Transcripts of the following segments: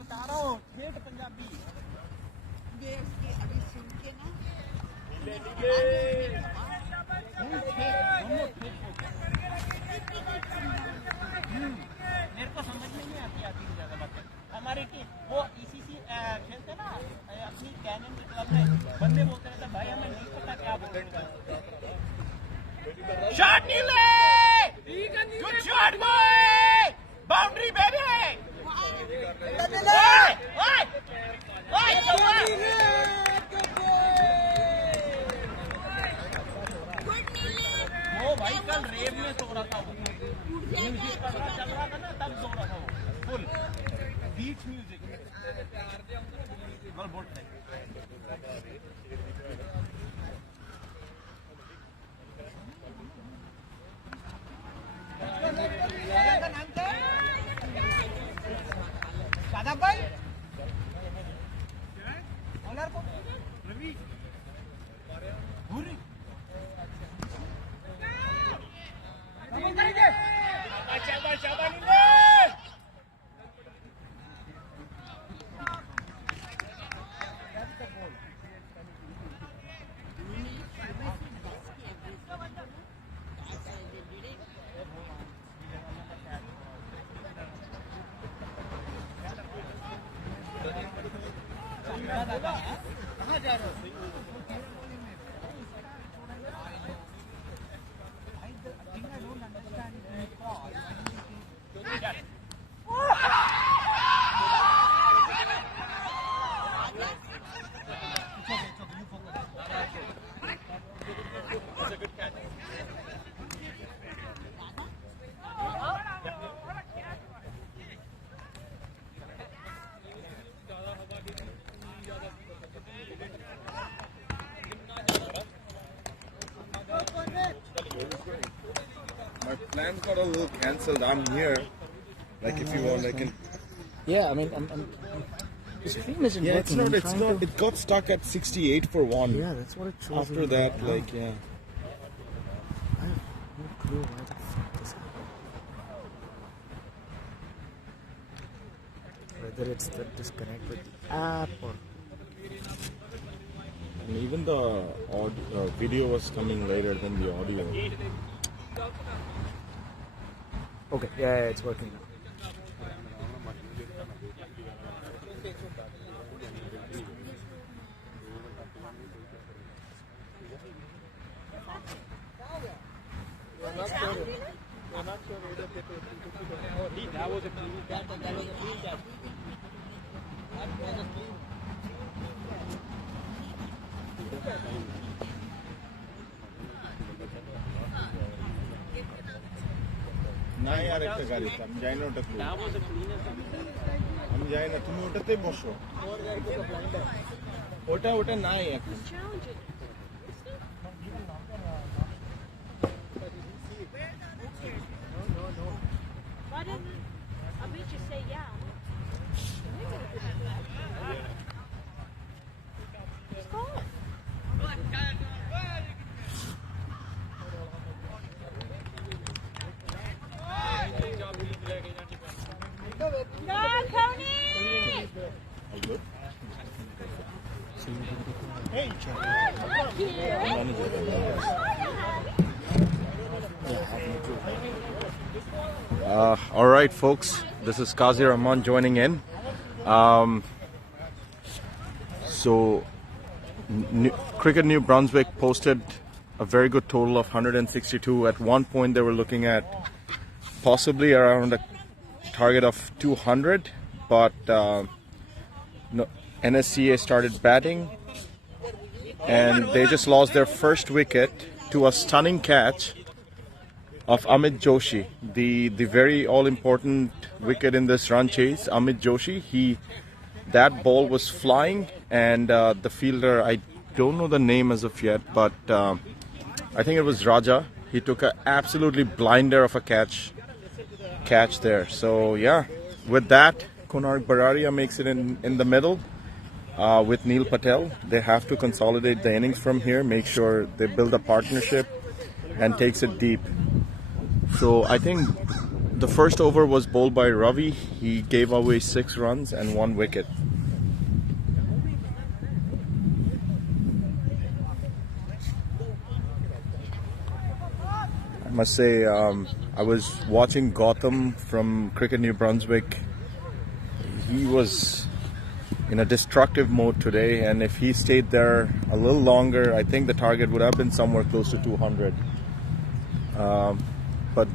बता रहा हूँ ठेठ पंजाबी ये इसकी अभी सुन के ना मेरे को समझ में नहीं आती ज़्यादा बातें हमारे की वो ECC खेलते ना अपनी कैनन के क्लब में बंदे बोलते रहते भाई हमें नहीं पता क्या बोल रहे हैं शॉट नीले good shot boy boundary baby वो भाई कल रेव में सो रहा था वो म्यूजिक चल रहा था ना तब सो रहा था वो फुल बीट म्यूजिक बल बोट है शादाब भाई ऑनर को रवि भूरी शाबाश शाबाश कहाँ जा रहे हो My plans got a little cancelled. I'm here. Like if you want, I can. Yeah, I mean, the stream isn't Yeah, working. it's not. It got stuck at 68 for one. Yeah, that's what it shows. After that, like yeah. I have no clue why the fuck this happened. Whether it's the disconnect with the app or. And even the video was coming later than the audio. Okay, yeah, it's working now. না আর একটা গাড়ি আমি যাই না ওটা আমি যাই না তুমি ওটাতেই বসো ওটা নাই এখন All right, folks, this is Qazi Rahman joining in. Cricket New Brunswick posted a very good total of 162. At one point, they were looking at possibly around a target of 200, but NSCA started batting and they just lost their first wicket to a stunning catch of Amit Joshi, the very all-important wicket in this run chase. Amit Joshi, that ball was flying, and the fielder, I don't know the name as of yet, but I think it was Raja. He took an absolutely blinder of a catch there. So yeah, with that, Konark Bararia makes it in the middle with Neil Patel. They have to consolidate the innings from here, make sure they build a partnership and takes it deep. So I think the first over was bowled by Ravi. He gave away 6 runs and 1 wicket. I must say, I was watching Gautam from Cricket New Brunswick. He was in a destructive mode today, and if he stayed there a little longer, I think the target would have been somewhere close to 200. But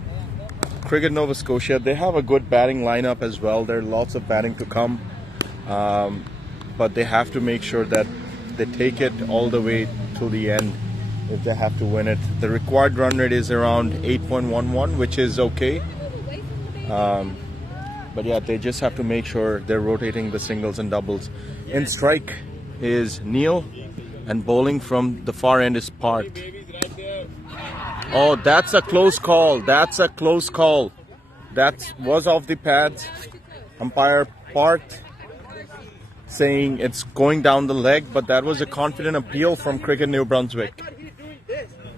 Cricket Nova Scotia, they have a good batting lineup as well. There are lots of batting to come, but they have to make sure that they take it all the way till the end if they have to win it. The required run rate is around 8.11, which is okay. But yeah, they just have to make sure they're rotating the singles and doubles. In strike is Neil, and bowling from the far end is Parth. Oh, that's a close call. That's a close call. That was off the pads. Umpire Parth saying it's going down the leg, but that was a confident appeal from Cricket New Brunswick.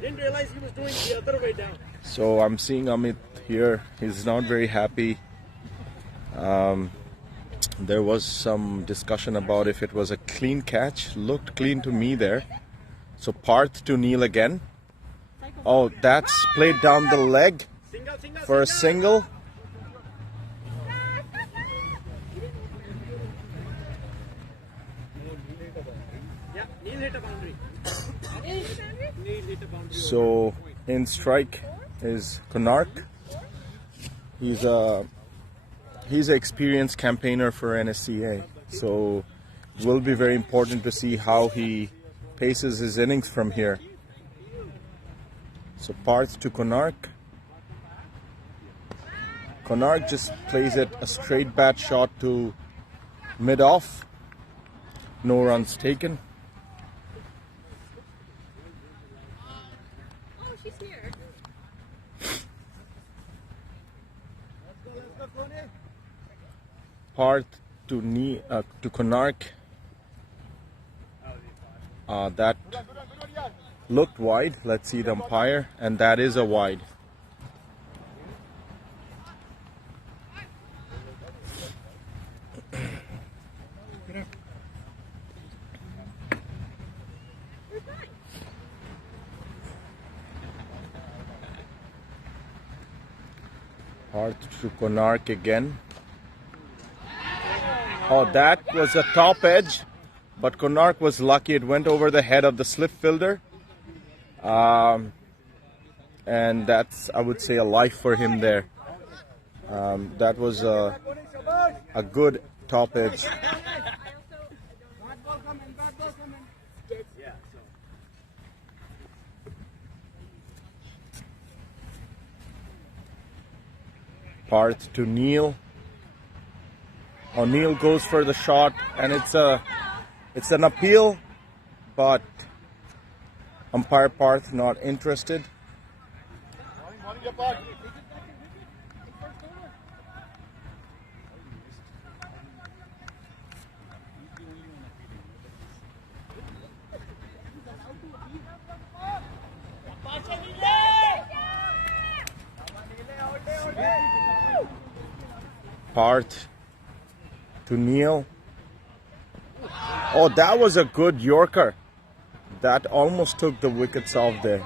Didn't realize he was doing the other way down. So I'm seeing Amit here. He's not very happy. There was some discussion about if it was a clean catch. Looked clean to me there. So Parth to Neil again. Oh, that's played down the leg for a single. So in strike is Konark. He's an experienced campaigner for NSCA, so it will be very important to see how he paces his innings from here. So Parth to Konark. Konark just plays it a straight bat shot to mid-off. No runs taken. Oh, she's here. Parth to Konark. That looked wide. Let's see the umpire, and that is a wide. Parth to Konark again. Oh, that was a top edge, but Konark was lucky. It went over the head of the slip fielder. And that's, I would say, a life for him there. That was a good top edge. Parth to Neil. O'Neill goes for the shot, and it's an appeal, but umpire Parth not interested. Parth to Neil. Oh, that was a good Yorker. That almost took the wickets off there.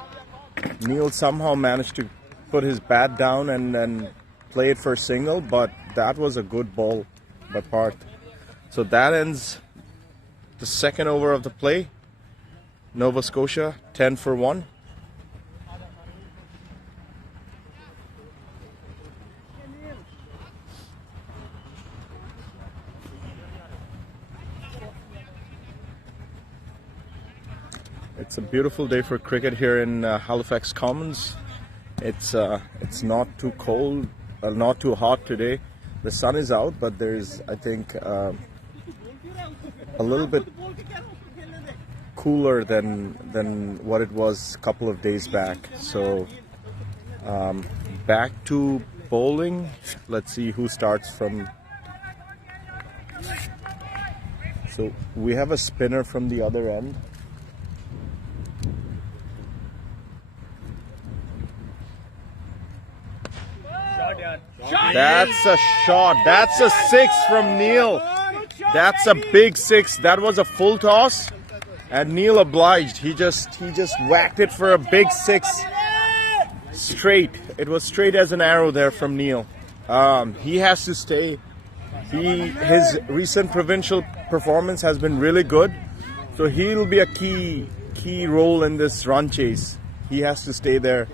Neil somehow managed to put his bat down and play it for a single, but that was a good ball by Parth. So that ends the second over of the play. Nova Scotia 10 for 1. It's a beautiful day for cricket here in Halifax Commons. It's not too cold, not too hot today. The sun is out, but there's, I think, a little bit cooler than what it was a couple of days back. So back to bowling. Let's see who starts from. So we have a spinner from the other end. That's a shot. That's a 6 from Neil. That's a big 6. That was a full toss, and Neil obliged. He just whacked it for a big 6. Straight. It was straight as an arrow there from Neil. He has to stay. His recent provincial performance has been really good, so he'll be a key role in this run chase. He has to stay there.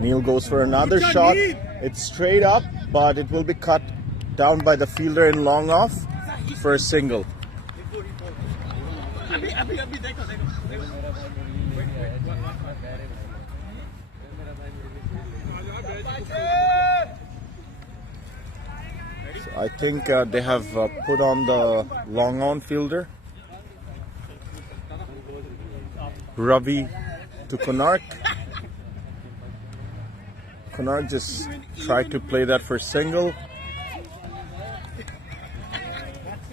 Neil goes for another shot. It's straight up, but it will be cut down by the fielder in long off for a single. So I think they have put on the long on fielder. Ravi to Konark. Konark just tried to play that for single.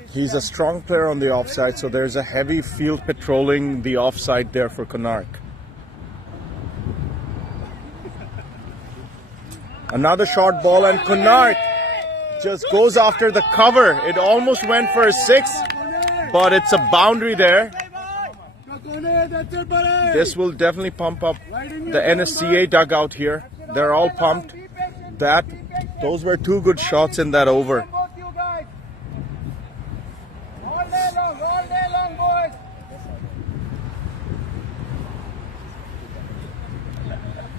He's a strong player on the offside, so there's a heavy field patrolling the offside there for Konark. Another short ball, and Konark just goes after the cover. It almost went for a 6, but it's a boundary there. This will definitely pump up the NSCA dugout here. They're all pumped. Those were 2 good shots in that over.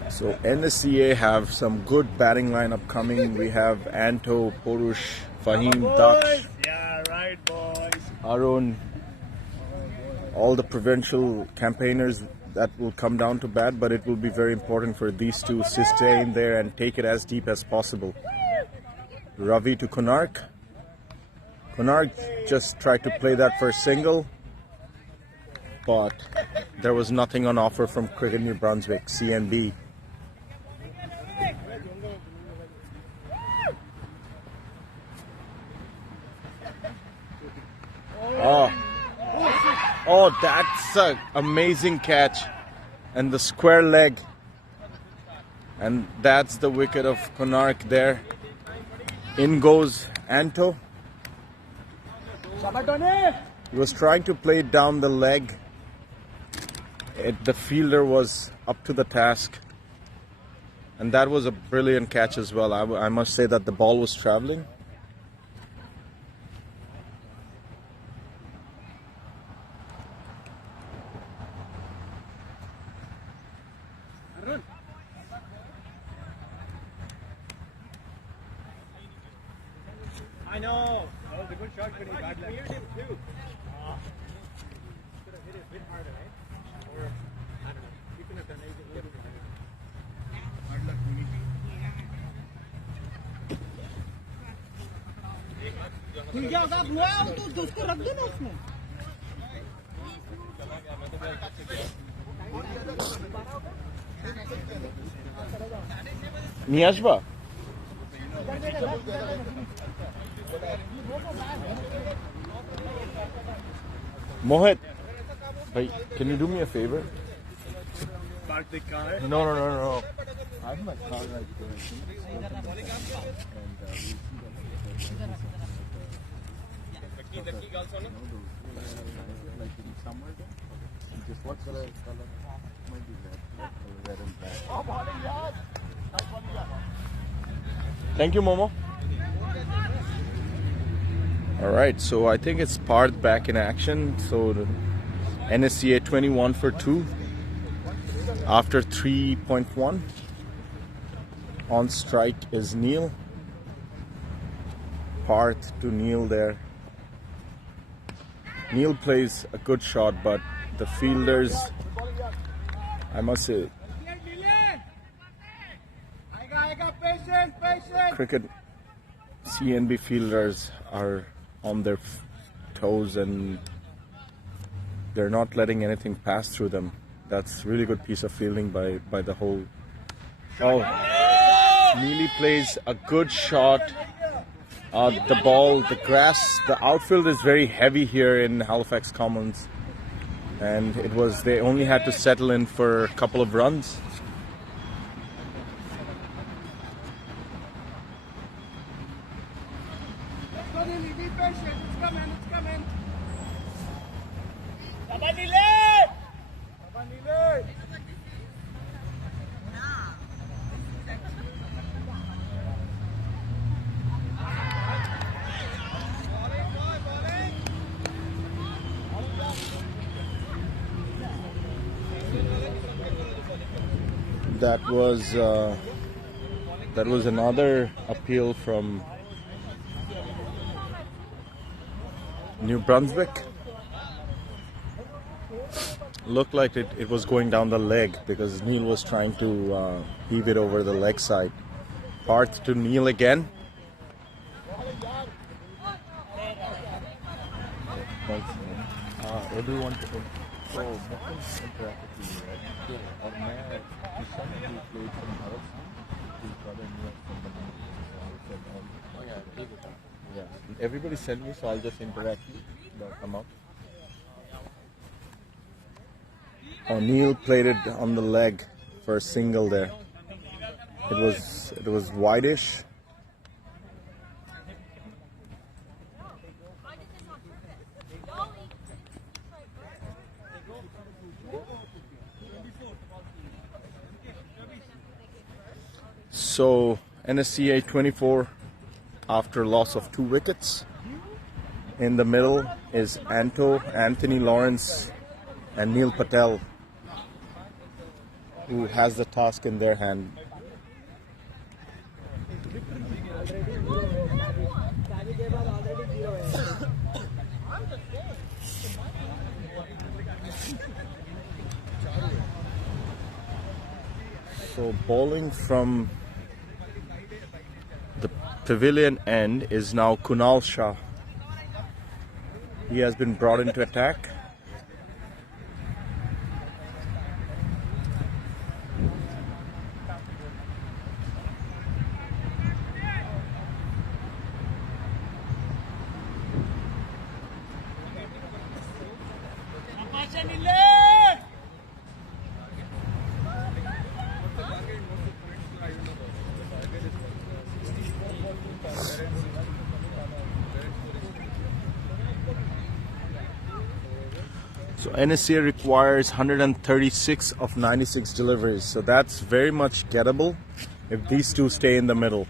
So NSCA have some good batting lineup coming. We have Anto, Porush, Fahim, Daksh, Arun, all the provincial campaigners that will come down to bat, but it will be very important for these two to stay in there and take it as deep as possible. Ravi to Konark. Konark just tried to play that for a single, but there was nothing on offer from Cricket New Brunswick, CNB. Oh, that's an amazing catch, and the square leg, and that's the wicket of Konark there. In goes Anto. He was trying to play it down the leg. The fielder was up to the task, and that was a brilliant catch as well. I must say that the ball was traveling. I know. That was a good shot, but he got cleared him too. Could have hit it a bit harder, right? Or, I don't know. You could have done anything a little bit harder. Hard luck, खुल गया होगा हुआ तो उसको रख देना उसमें Niyashba. Mohit, hey, can you do me a favor? Park the car. No. I have my car right there. Just what color might be that? Red and black. Thank you, Momo. All right, so I think it's Parth back in action. So the NSCA 21 for 2 after 3.1. On strike is Neil. Parth to Neil there. Neil plays a good shot, but the fielders, I must say, cricket CNB fielders are on their toes and they're not letting anything pass through them. That's really good piece of fielding by the whole. Oh, Neely plays a good shot The grass, the outfield is very heavy here in Halifax Commons, and they only had to settle in for a couple of runs. That was another appeal from New Brunswick. Looked like it was going down the leg because Neil was trying to heave it over the leg side. Parth to Neil again. Everyone so Mukund interacted with you, right? और मैं Kishan who played from Bharat, his brother knew from the movie, so I said, oh yeah, take it. Yeah, everybody sent me, so I'll just interact with the amount. Neil played it on the leg for a single there. It was wideish. So NSCA 24 after loss of 2 wickets. In the middle is Anthony Lawrence and Neil Patel, who has the task in their hand. So bowling from the pavilion end is now Kunal Shah. He has been brought into attack. So NSCA requires 136 of 96 deliveries, so that's very much gettable if these two stay in the middle.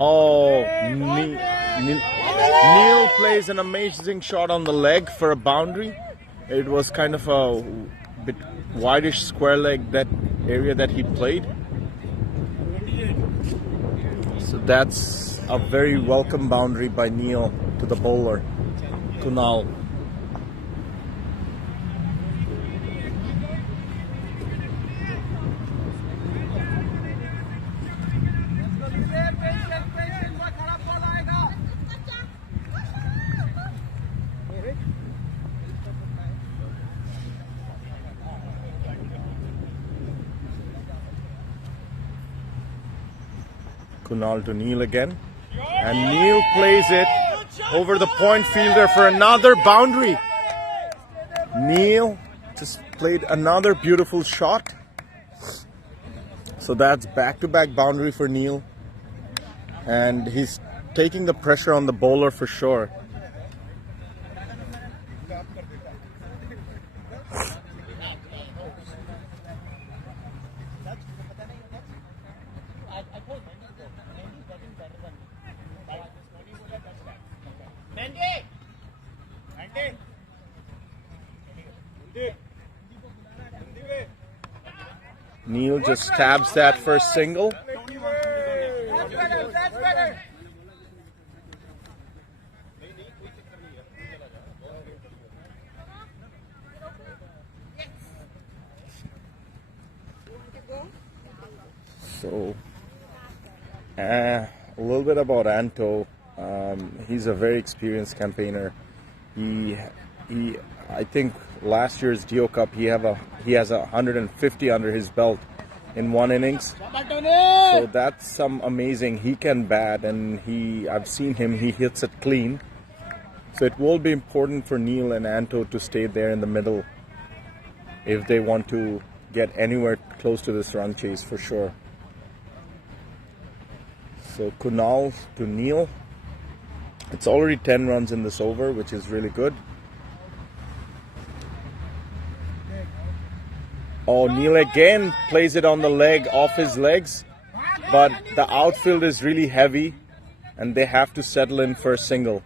Oh, Neil plays an amazing shot on the leg for a boundary. It was kind of a bit wideish square leg, that area that he played. So that's a very welcome boundary by Neil to the bowler, Kunal. Kunal to Neil again, and Neil plays it over the point fielder for another boundary. Neil just played another beautiful shot. So that's back-to-back boundary for Neil, and he's taking the pressure on the bowler for sure. Neil just stabs that for a single. So, a little bit about Anto. He's a very experienced campaigner. I think last year's Dio Cup he has 150 under his belt. in one innings. So that's some amazing. He can bat, and I've seen him. He hits it clean. So it will be important for Neil and Anto to stay there in the middle if they want to get anywhere close to this run chase for sure. So Kunal to Neil. It's already 10 runs in this over, which is really good. Oh, Neil again plays it on the leg, off his legs. But the outfield is really heavy and they have to settle in for a single.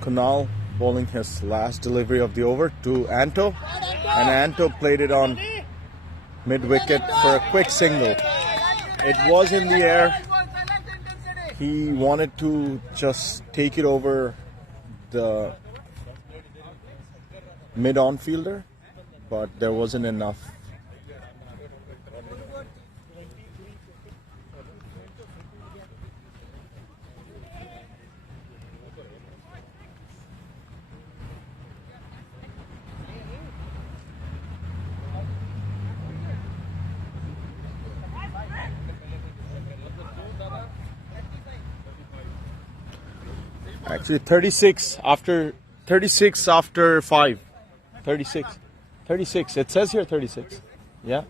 Kunal bowling his last delivery of the over to Anto, and Anto played it on mid-wicket for a quick single. It was in the air. He wanted to just take it over the mid-on fielder, but there wasn't enough. Actually 36 after 5. 36. It says here 36. Yeah.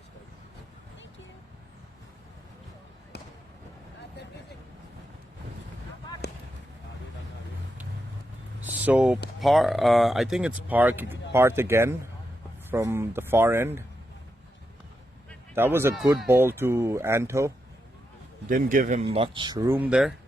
So I think it's Parth again from the far end. That was a good ball to Anto. Didn't give him much room there.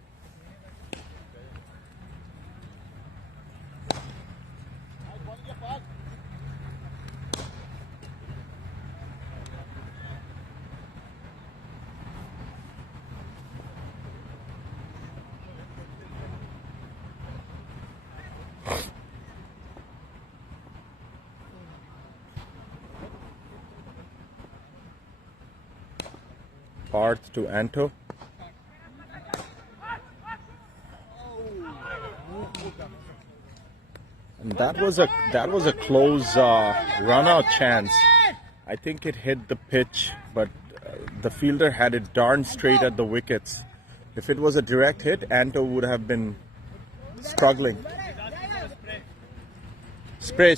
Parth to Anto. And that was a close run out chance. I think it hit the pitch, but the fielder had it darn straight at the wickets. If it was a direct hit, Anto would have been struggling. Spray.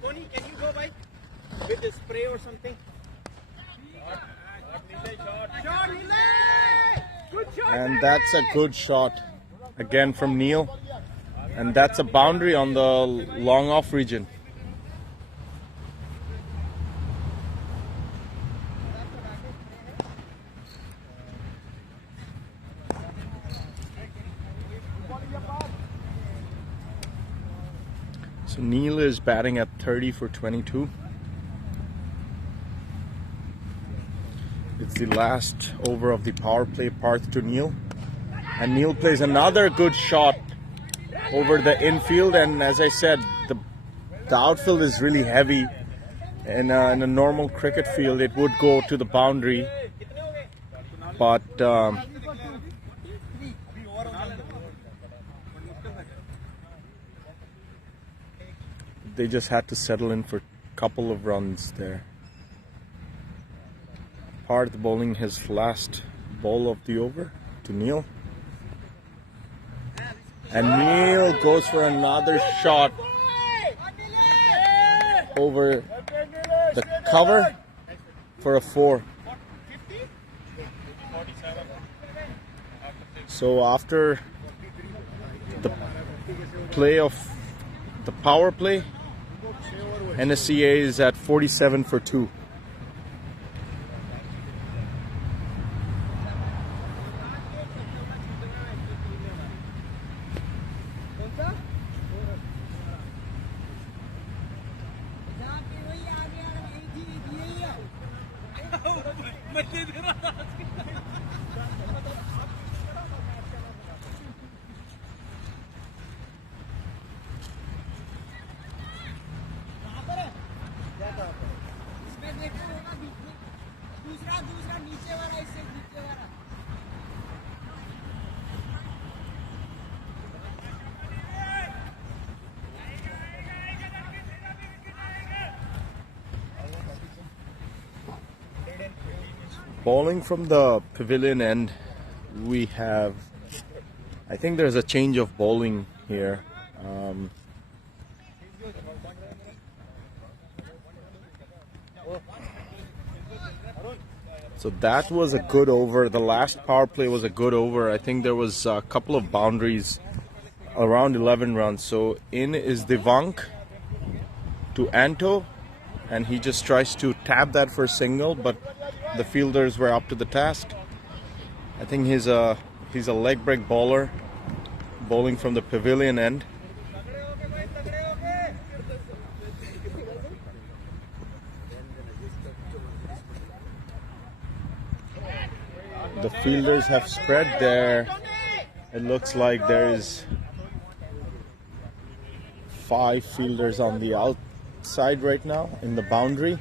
Tony, can you go by with the spray or something? And that's a good shot again from Neil. And that's a boundary on the long off region. So Neil is batting at 30 for 22. It's the last over of the power play, Parth to Neil. And Neil plays another good shot over the infield, and as I said, the outfield is really heavy. In a normal cricket field, it would go to the boundary, but they just had to settle in for a couple of runs there. Parth bowling his last ball of the over to Neil. And Neil goes for another shot over the cover for a 4. So after the play of the power play, NSCA is at 47 for 2. Bowling from the pavilion end, we have, I think there's a change of bowling here. So that was a good over. The last power play was a good over. I think there was a couple of boundaries around 11 runs. So in is Divank to Anto, and he just tries to tap that for a single, but the fielders were up to the task. I think he's a leg break bowler, bowling from the pavilion end. The fielders have spread there. It looks like there is 5 fielders on the outside right now in the boundary.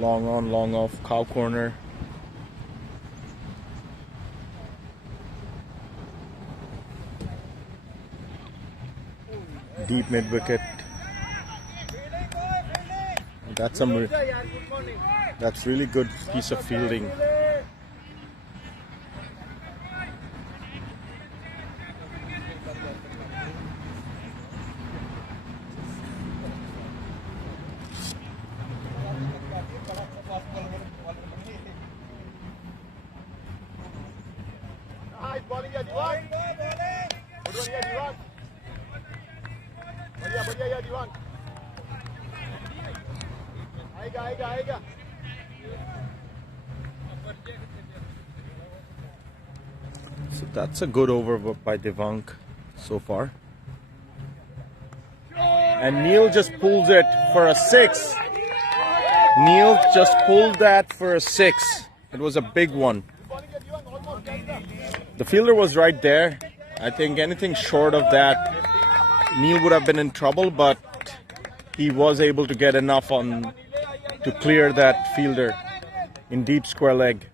Long on, long off, cow corner. Deep mid wicket. That's really good piece of fielding. So that's a good over by Divank so far. And Neil just pulls it for a 6. Neil just pulled that for a 6. It was a big one. The fielder was right there. I think anything short of that, Neil would have been in trouble, but he was able to get enough on to clear that fielder in deep square leg.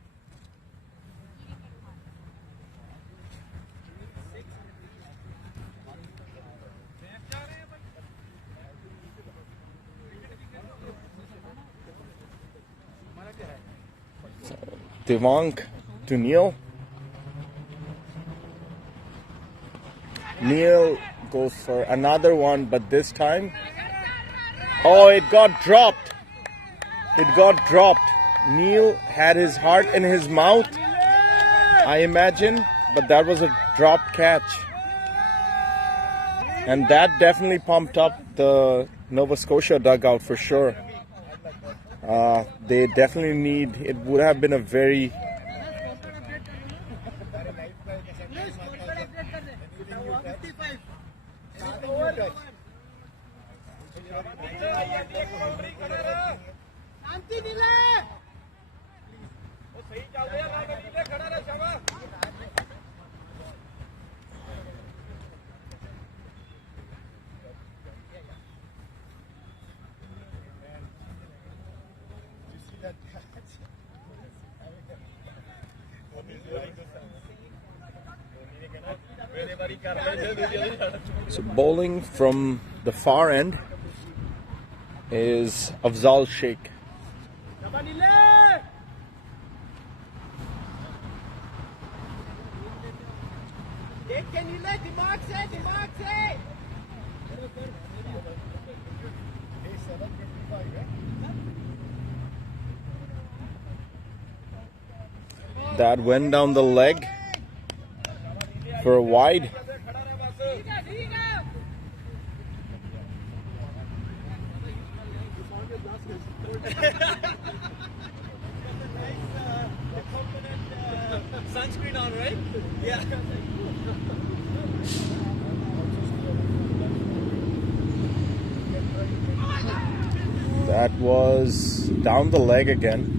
Divank to Neil. Neil goes for another one, but this time, oh, it got dropped. It got dropped. Neil had his heart in his mouth, I imagine, but that was a drop catch. And that definitely pumped up the Nova Scotia dugout for sure. They definitely need, it would have been a very So bowling from the far end is Afzal Sheikh. That went down the leg for a wide. Sunscreen on, right? Yeah. That was down the leg again.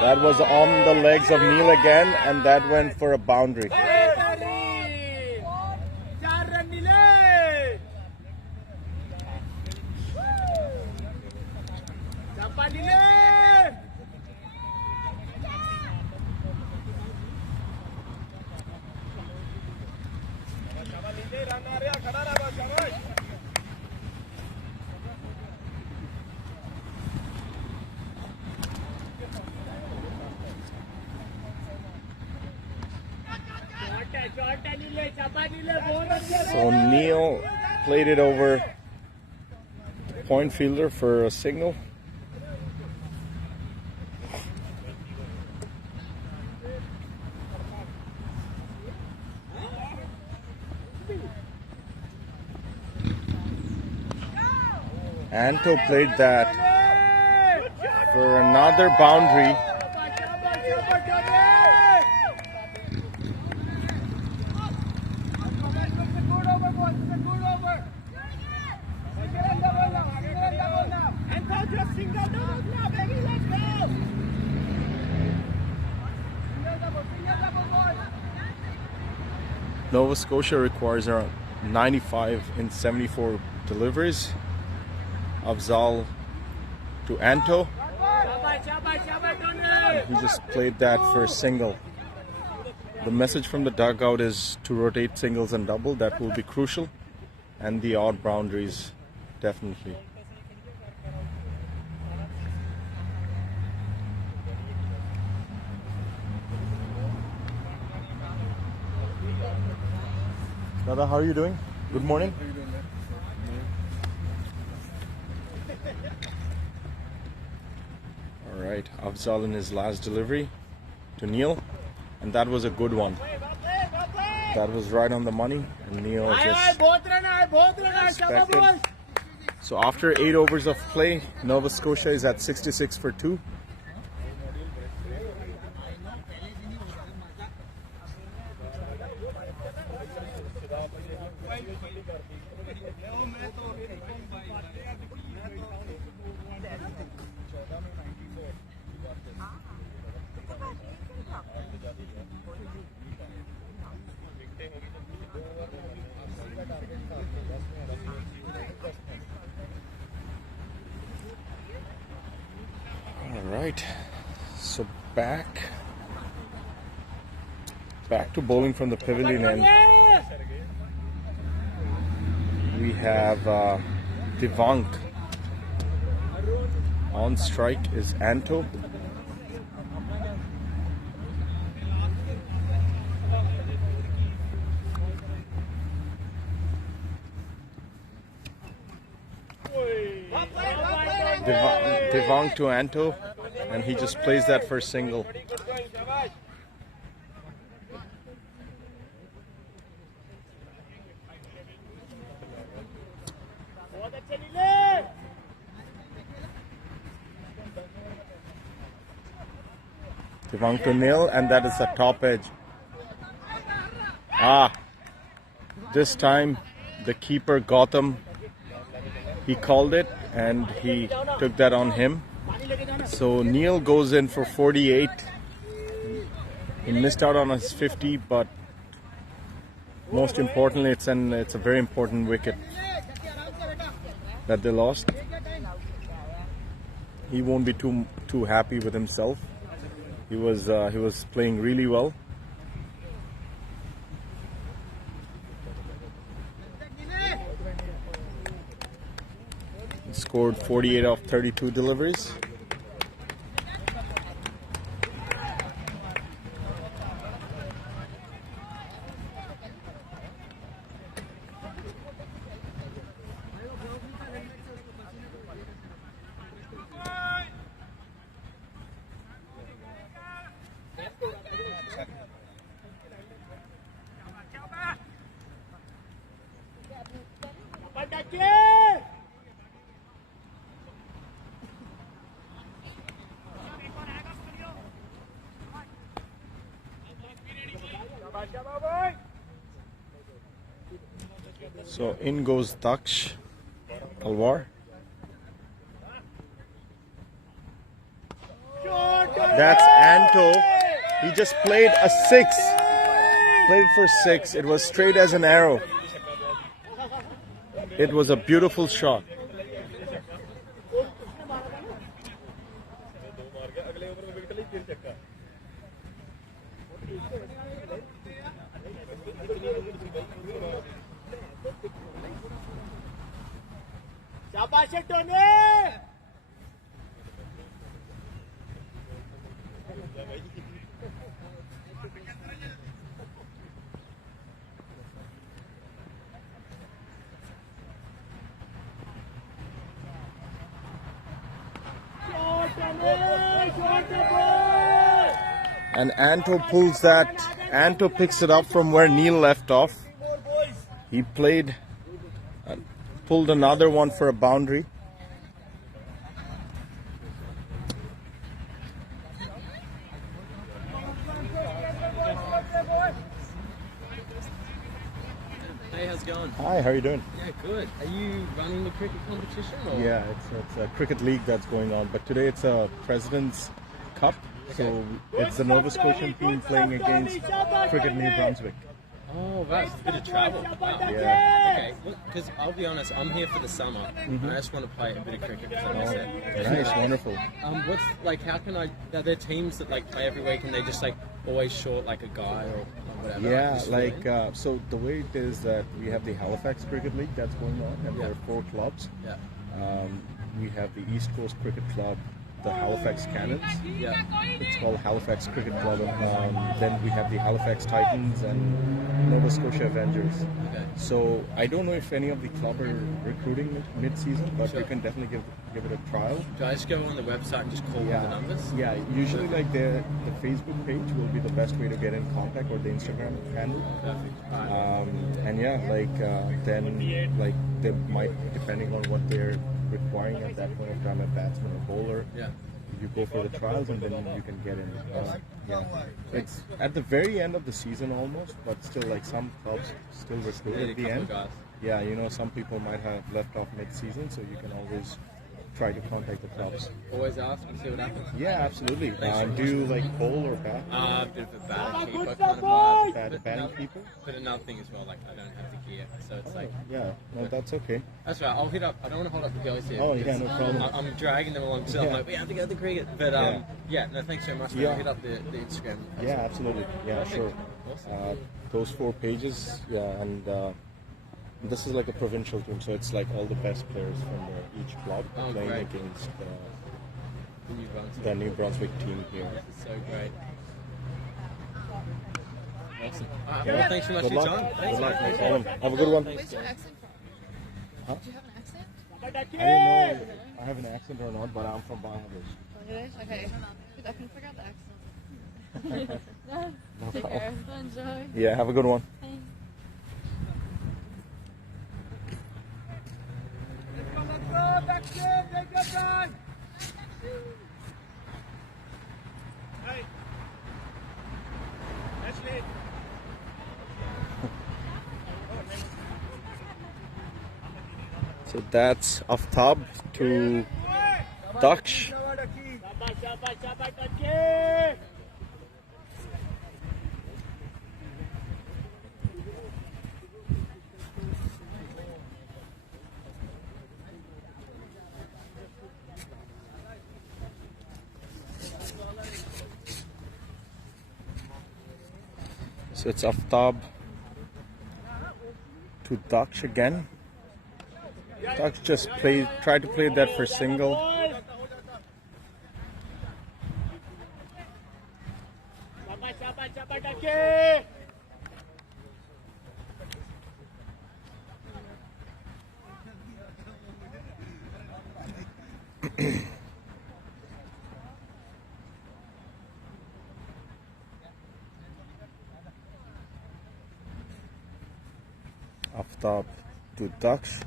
That was on the legs of Neil again, and that went for a boundary. So Neil played it over point fielder for a signal. Anto played that for another boundary. Nova Scotia requires around 95 in 74 deliveries. Afzal to Anto. He just played that for a single. The message from the dugout is to rotate singles and double. That will be crucial. And the odd boundaries, definitely. Dada, how are you doing? Good morning. All right, Afzal in his last delivery to Neil, and that was a good one. That was right on the money, and Neil just expected. So after 8 overs of play, Nova Scotia is at 66 for 2. All right, so back to bowling from the pavilion end. We have Divank. On strike is Anto. Divank to Anto, and he just plays that for a single. Divank to Neil, and that is the top edge. This time the keeper Gautam, he called it and he took that on him. So Neil goes in for 48. He missed out on his 50, but most importantly, it's a very important wicket that they lost. He won't be too happy with himself. He was playing really well. He scored 48 off 32 deliveries. So in goes Daksh Alwar. That's Anto. He just played a 6. Played for 6. It was straight as an arrow. It was a beautiful shot. And Anto pulls that. Anto picks it up from where Neil left off. He played, pulled another one for a boundary. Hey, how's it going? Hi, how are you doing? Yeah, good. Are you running the cricket competition? Or? Yeah, it's a cricket league that's going on, but today it's a President's Cup. So it's the Nova Scotian team playing against Cricket New Brunswick. Oh, right. It's a bit of travel. Wow. Yeah. Okay, because I'll be honest, I'm here for the summer. And I just want to play a bit of cricket because I miss it. Nice, wonderful. What's like? How can I? Are there teams that like play every week and they just like always short like a guy or whatever? Yeah, Just like fill in? so the way it is that we have the Halifax Cricket League that's going on, and there are 4 clubs. Yeah. We have the East Coast Cricket Club, the Halifax Cannons. Yeah. It's called Halifax Cricket Club. Then we have the Halifax Titans and Nova Scotia Avengers. Okay. So I don't know if any of the club are recruiting mid-season, but Sure. we can definitely give it a trial. Do I just go on the website and just call the numbers? Yeah. Usually, like the Facebook page will be the best way to get in contact, or the Instagram handle. Perfect. Alright. And yeah, like then like they might, depending on what they're requiring at that point of time, a batsman or bowler. Yeah. You go for the trials and then you can get in. Yeah, it's at the very end of the season almost, but still, like some clubs still recruit Need a at the couple end. guys. Yeah, you know, some people might have left off mid-season, so you can always try to contact the clubs. Always ask and see what happens. Yeah, absolutely. Thanks. Do you like bowl or bat? A bit of a batting keeper kind of vibe. Batting another- keeper? But another thing as well, like I don't have the gear, so it's like Yeah, no, that's okay. that's right. I'll hit up. I don't want to hold up the girls here. Oh, yeah, because no problem. I'm dragging them along, so I'm Yeah. like, we have to go to the cricket. But yeah, no, thanks so much. Man. Yeah. I'll hit up the Instagram. Yeah, absolutely. Yeah, Perfect. sure. Awesome. Those 4 pages, yeah, and this is like a provincial team, so it's like all the best players from each club Oh, playing great. against The New Brunswick. the New Brunswick team here. This is so great. Awesome. Well, thanks so much Good for your luck. time. Good Thanks. luck. No problem. Have a good one. Where's your accent from? Do you have an accent? I don't know if I have an accent or not, but I'm from Bangladesh. Bangladesh? Okay. Good, I can figure out the accent. No Take problem. care. Enjoy. Yeah, have a good one. Thanks. So that's Aftab to Daksh. So it's Aftab to Daksh again. Daksh just tried to play that for single. Aftab to Daksh.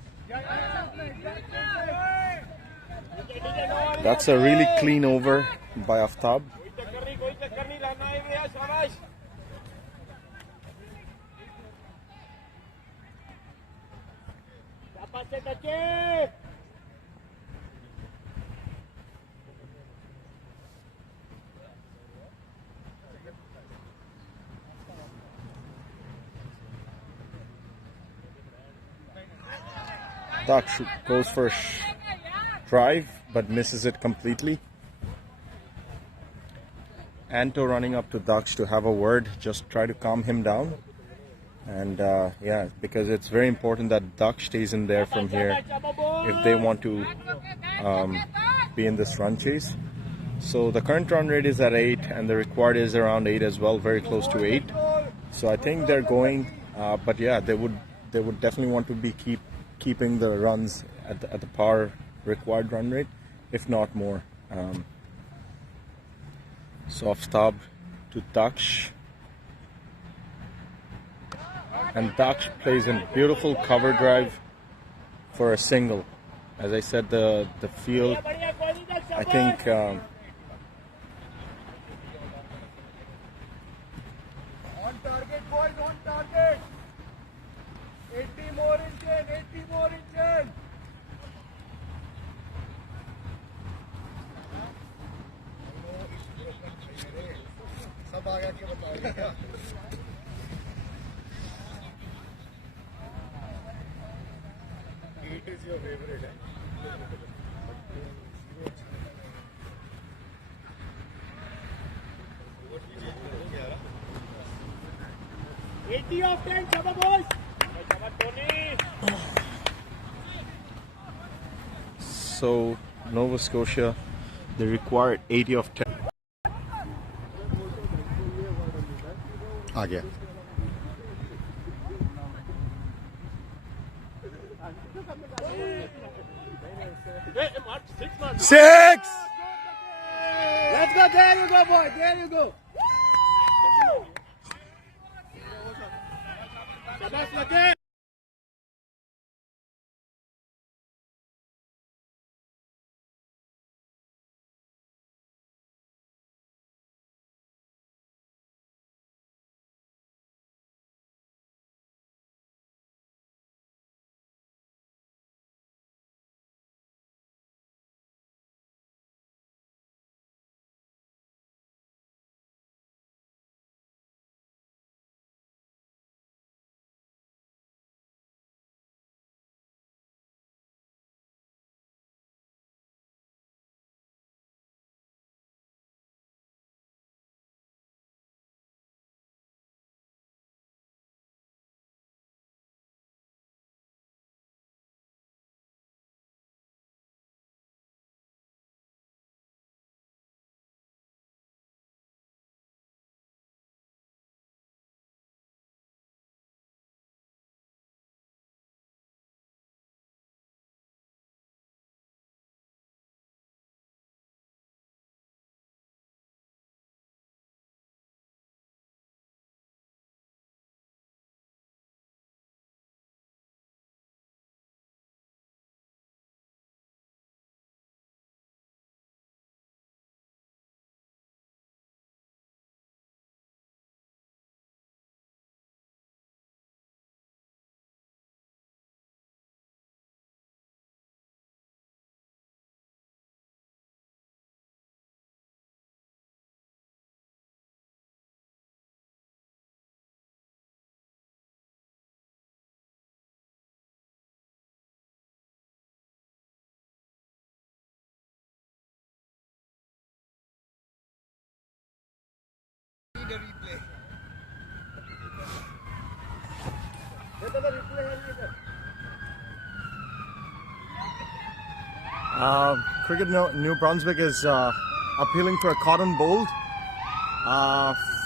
That's a really clean over by Aftab. Daksh goes for a drive but misses it completely. Anto running up to Daksh to have a word, just try to calm him down. And yeah, because it's very important that Daksh stays in there from here if they want to be in this run chase. So the current run rate is at 8 and the required is around 8 as well, very close to 8. So I think they're going, but yeah, they would definitely want to be keeping the runs at the par required run rate, if not more. Soft stop to Daksh. And Daksh plays in beautiful cover drive for a single. As I said, the field, I think On target, boys, on target. 80 more inches, 80 more inches. सब आ गया के बताओ। It is your favorite. 80 of 10, Chaba boys. Chaba Tony. So Nova Scotia, they required 80 of 10. आ गया. Six! Let's go, there you go, boy, there you go. Shabash, Lake. Cricket New Brunswick is appealing for a cotton bolt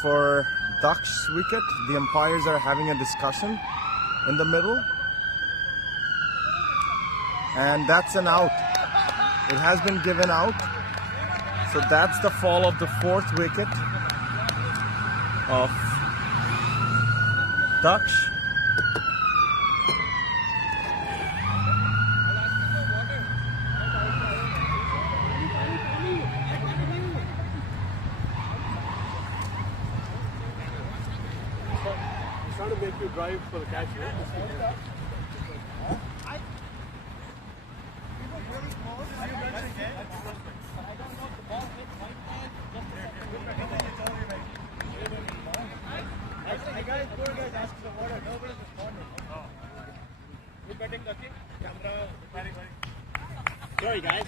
for Daksh's wicket. The umpires are having a discussion in the middle, and that's an out. It has been given out, so that's the fall of the fourth wicket of Daksh. Trying to make you drive for the catch. Sorry, guys.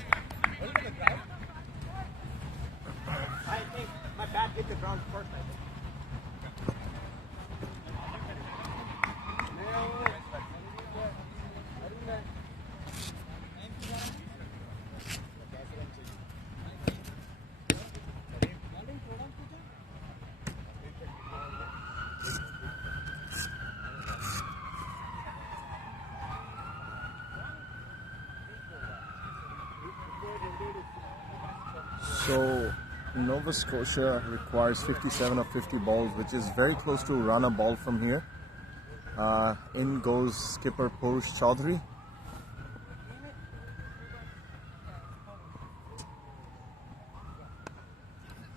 I think my bat hit the ground first, I think. So Nova Scotia requires 57 of 50 balls, which is very close to run a ball from here. In goes skipper Purush Chaudhary.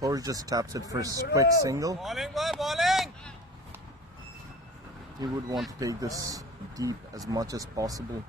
Purush just taps it for a quick single. He would want to take this deep as much as possible.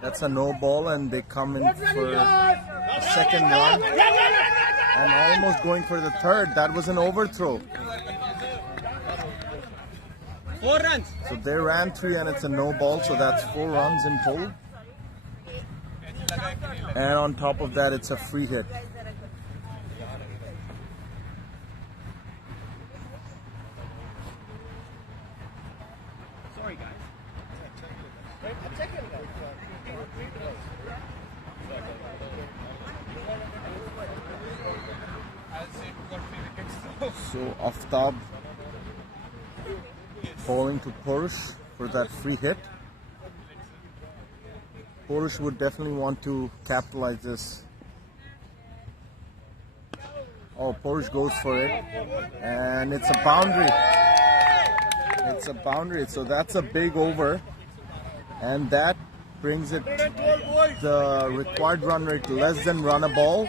That's a no ball, and they come in for the second run and almost going for the third. That was an overthrow. 4 runs. So they ran 3 and it's a no ball, so that's 4 runs in total. And on top of that, it's a free hit. Sorry, guys. So Aftab bowling to Purush for that free hit. Purush would definitely want to capitalize this. Oh, Purush goes for it, and it's a boundary. It's a boundary, so that's a big over, and that brings it the required run rate less than run a ball.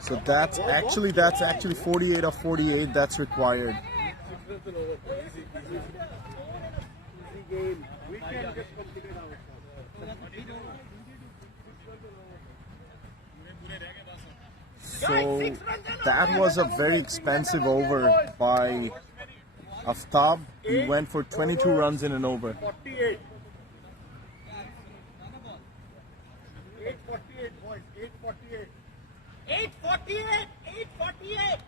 So that's actually 48 of 48 that's required. So that was a very expensive over by Aftab. He went for 22 runs in an over. 848, boys. 848. 848. 848.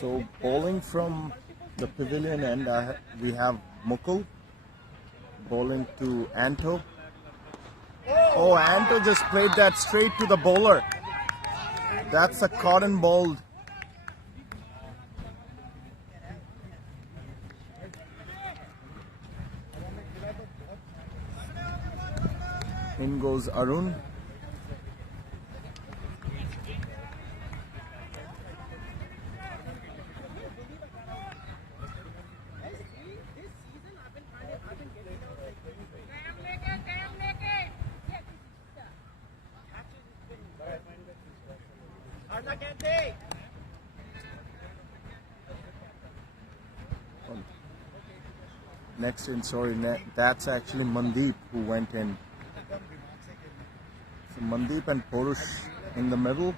So bowling from the pavilion end, we have Mukul bowling to Anto. Oh, Anto just played that straight to the bowler. That's a cotton ball. In goes Arun. Next in, sorry, that's actually Mandeep who went in. So Mandeep and Purush in the middle.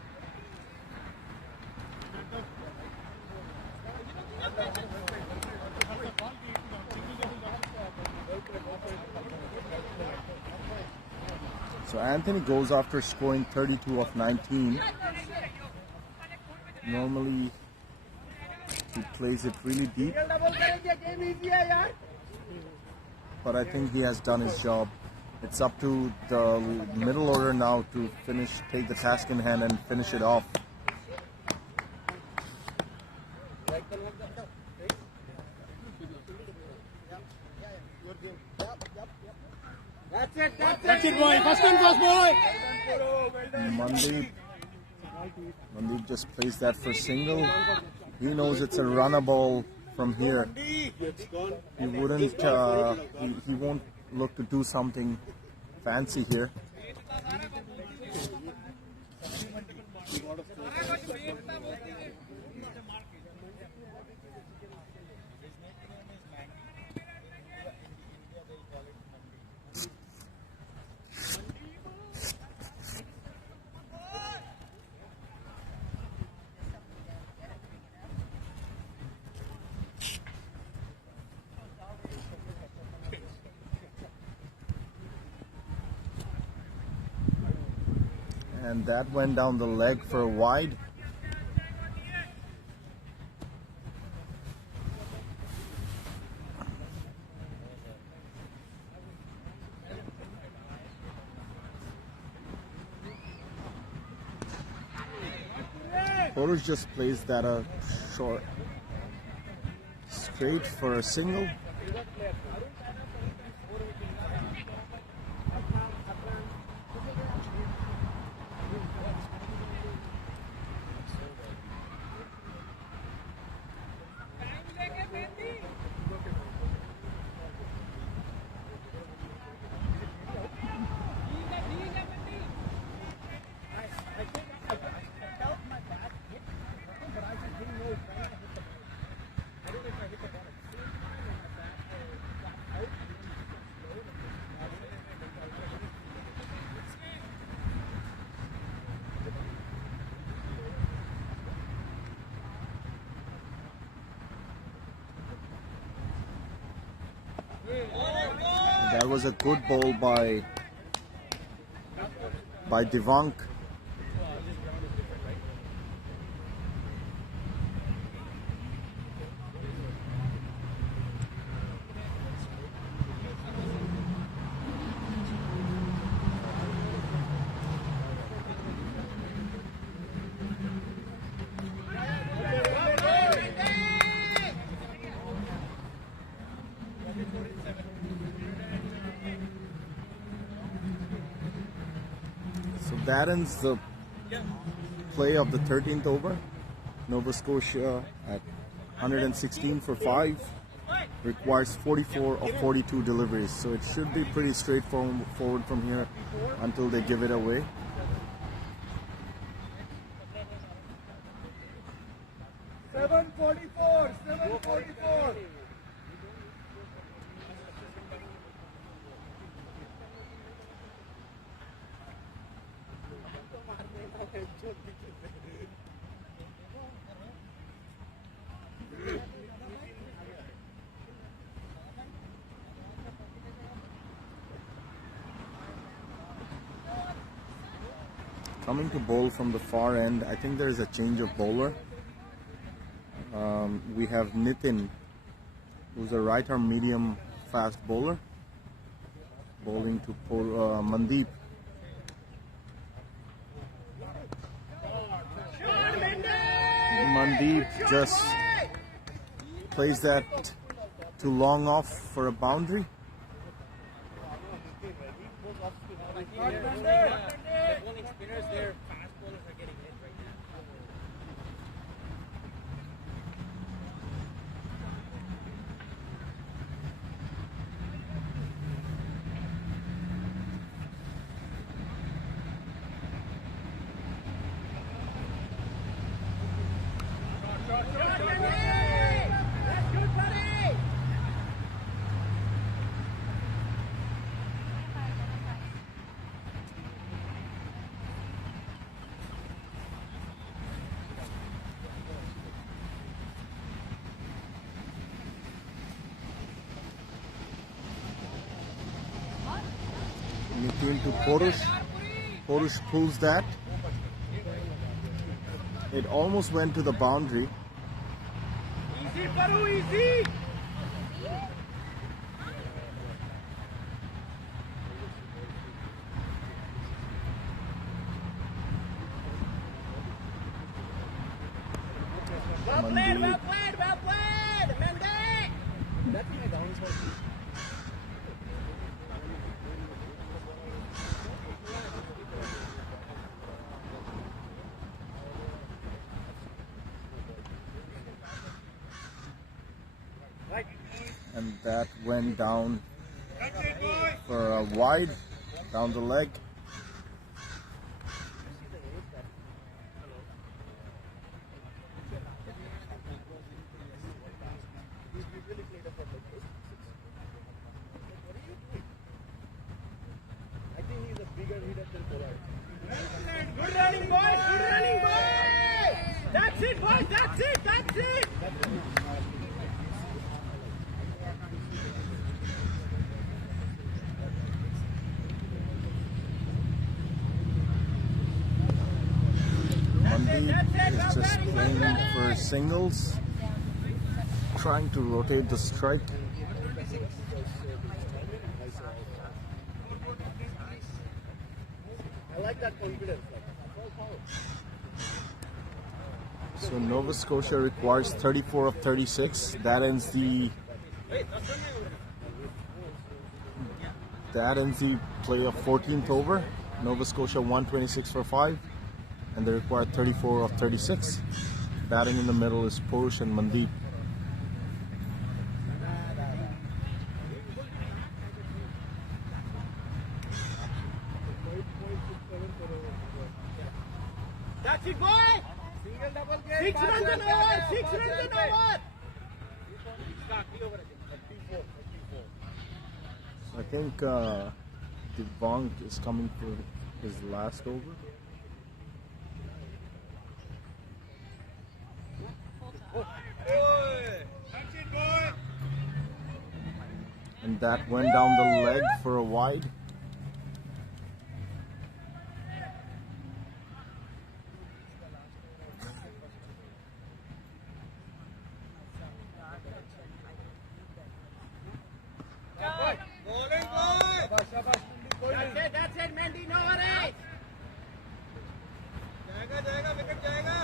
So Anthony goes after scoring 32 of 19. Normally he plays it really deep, but I think he has done his job. It's up to the middle order now to take the task in hand and finish it off. That's it, boy. First and first, boy. Mandeep just plays that for single. He knows it's a runner ball from here. He wouldn't. He won't look to do something fancy here. And that went down the leg for a wide. Porus just plays that short, straight for a single. That was a good ball by Divank. So that ends the play of the 13th over. Nova Scotia at 116 for 5 requires 44 of 42 deliveries, so it should be pretty straightforward from here until they give it away. Coming to bowl from the far end, I think there is a change of bowler. We have Nitin, who's a right arm medium fast bowler, bowling to Mandeep. Mandeep just plays that too long off for a boundary. Spinners, their fast bowlers are getting hit right now. Nitin to Porus. Porus pulls that. It almost went to the boundary. Easy, Karu, easy! Well played, well played, well played! Mende! That's my down. and that went down for a wide down the leg. Good running, boys! Good running, boys! That's it, boys! That's it! That's it! Mandeep is just playing for singles, trying to rotate the strike. I like that confidence. So Nova Scotia requires 34 of 36. That ends the play of 14th over. Nova Scotia 126 for 5, and they require 34 of 36. Batting in the middle is Purush and Mandeep. That's it, boy! Single double game. 6 runs an over! 6 runs an over! I think Devang is coming for his last over. And that went down the leg for a wide. That's it, Mandy, no hurry! जाएगा, wicket जाएगा।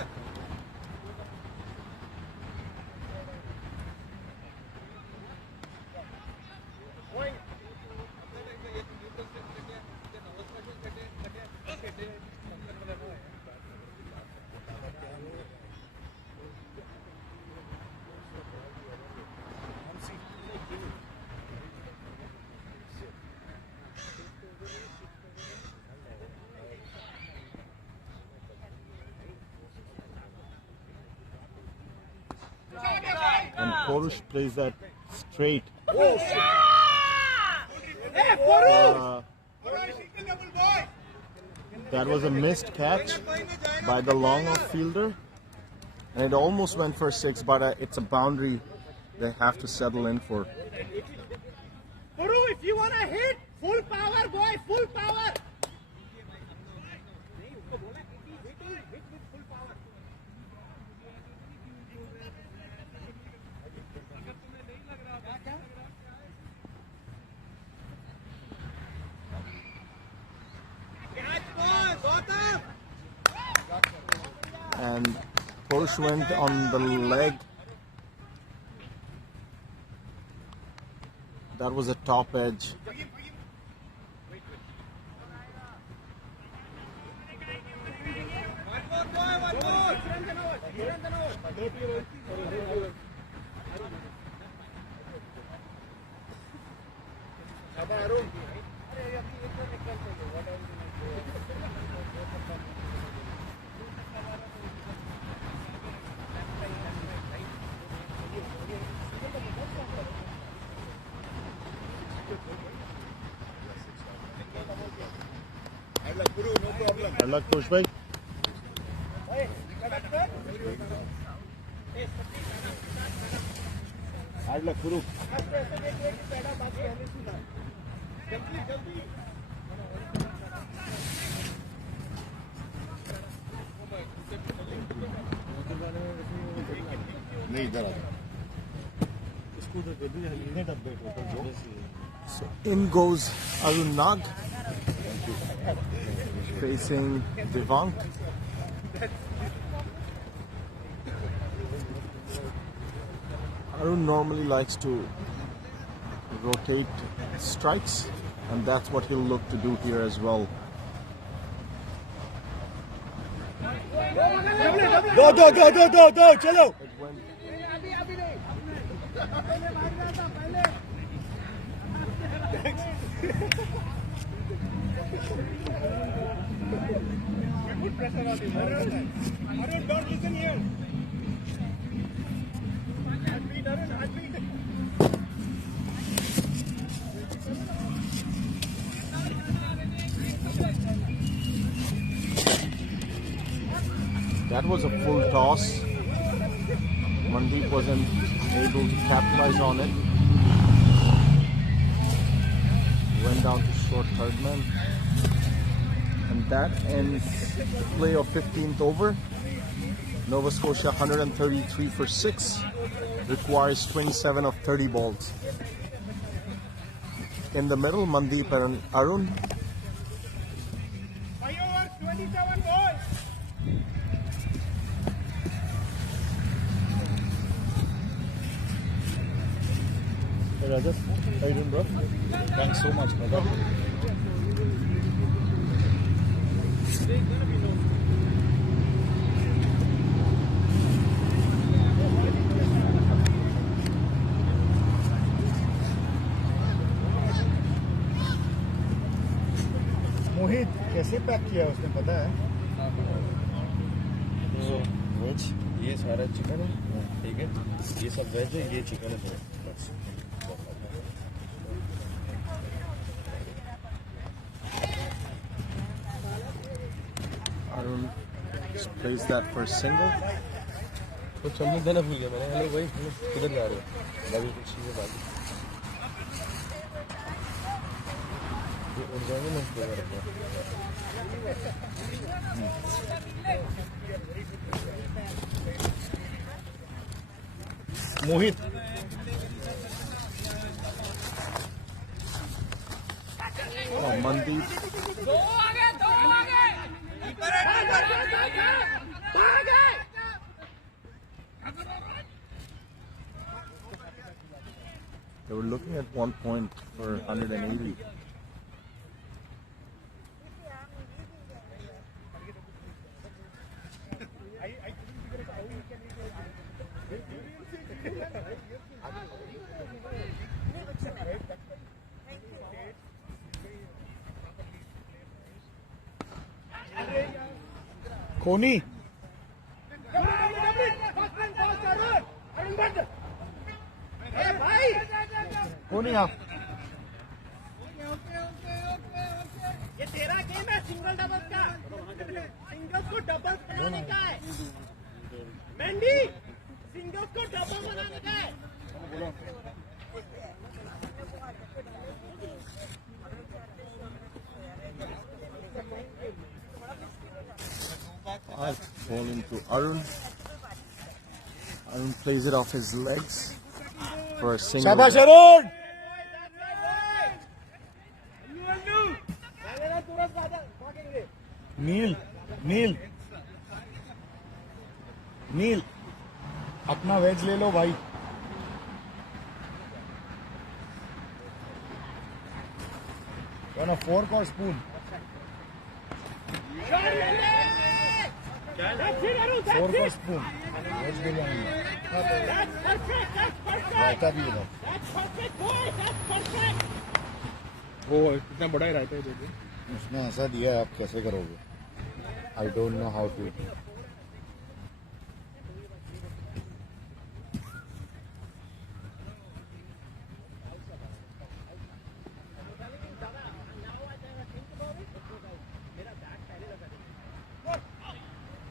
And Purush plays that straight. That was a missed catch by the long off fielder, and it almost went for 6, but it's a boundary they have to settle in for. Puru, if you want to hit, full power, boy, full power. And Purush went on the leg. That was a top edge. Good luck, Purush bhai. Hard luck, Puru. So in goes Arun Nag facing Devang. Arun normally likes to rotate strikes, and that's what he'll look to do here as well. Go, chalo. Put pressure on him. Arun, don't listen here. Heartbeat, Arun, heartbeat. That was a full toss. Mandeep wasn't able to capitalize on it. Went down to short third man. And that ends play of 15th over. Nova Scotia 133 for 6. Requires 27 of 30 balls. In the middle, Mandeep and Arun. 5 overs, 27 balls. Hey Rajat, how you doing, bro? Thanks so much, brother. मोहित कैसे pack किया उसने पता है? तो veg ये सारा chicken है, ठीक है, ये सब वेज है, ये चिकन है बस. Arun plays that for a single. तो चलने देना भूल गया मैंने. हेलो भाई, किधर जा रहे हो? बाकी कुछ चीज़ें बाकी ये उड़ जाएंगे ना इसके बारे में. मोहित Oh, Mandeep. They were looking at 1 point for 180. कोनी कोनी आप ये तेरा गेम है सिंगल डबल्स का. सिंगल्स को डबल्स बनाने का है. मेंडी सिंगल्स को डबल बनाने का है. I'll fall into Arun. Arun plays it off his legs for a single. शाबाश अरुण. नील नील नील अपना वेज ले लो भाई. On a fork or spoon? Fork or spoon? Veg biryani. रायता भी है. वो इतना बड़ा ही रहता है देखिए. उसने ऐसा दिया है, आप कैसे करोगे? I don't know how to.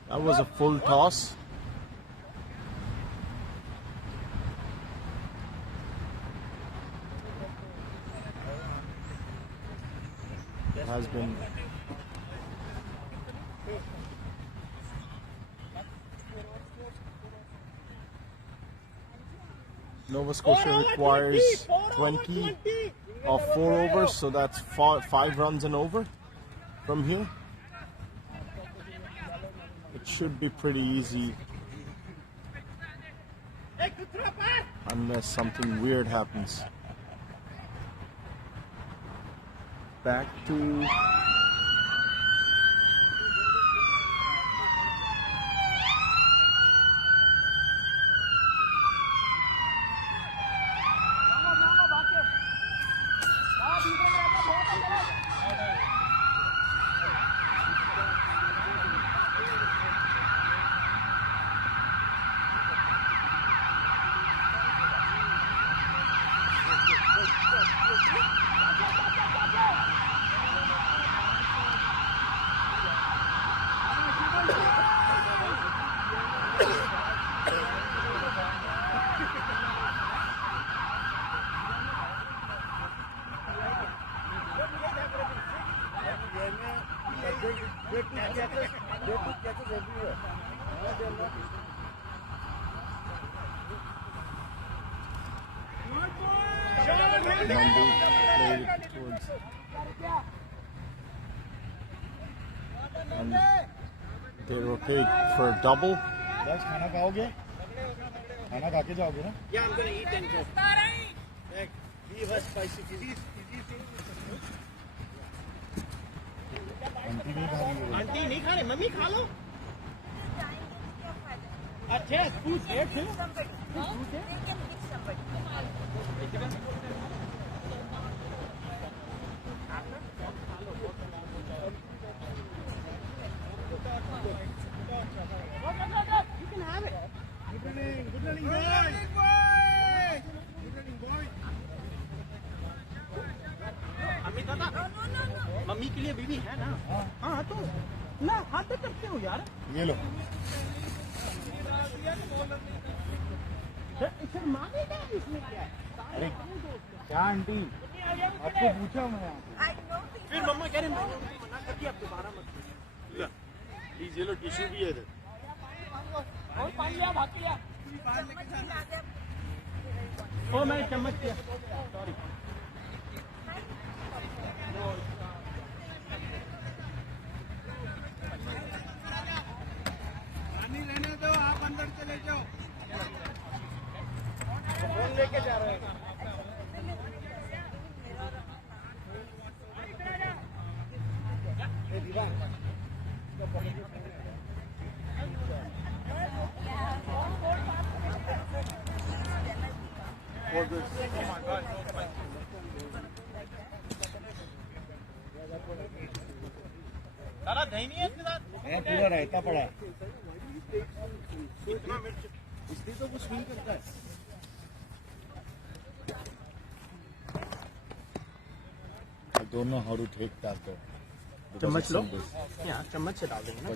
That was a full toss. It has been Nova Scotia requires 20 of 4 overs, so that's 5 runs and over from here. It should be pretty easy unless something weird happens. Back to Monday played towards. And they rotate for double. बस खाना खाओगे खाना खा के जाओगे ना Yeah, I'm gonna eat and go. Leave us spicy food. Aunty नहीं खा रही है आंटी नहीं खा रहे, मम्मी खा लो. अच्छा, food here too? You can have it. Good running, boy. अम्मी दादा, मम्मी के लिए बीवी है ना? हाँ तो ना हाथ तक करते हो यार. ये लो मांगेगा इसमें क्या है? अरे क्या आंटी आपको पूछा मैं फिर मम्मा कह रहे मैंने उनको मना कर दिया, आप दोबारा मत कीजिए. प्लीज ये लो टिश्यू भी है इधर और पानी लिया, भाग लिया. ओ मैंने चम्मच किया, सॉरी. पानी लेने दो, आप अंदर चले जाओ. फोन लेके जा रहे हैं. सारा दही नहीं है इसके साथ. पूरा रायता पड़ा है इतना मिर्च इसलिए तो कुछ नहीं करता है. I don't know how to take that though. चम्मच लो. यहाँ चम्मच से डाल देंगे ना.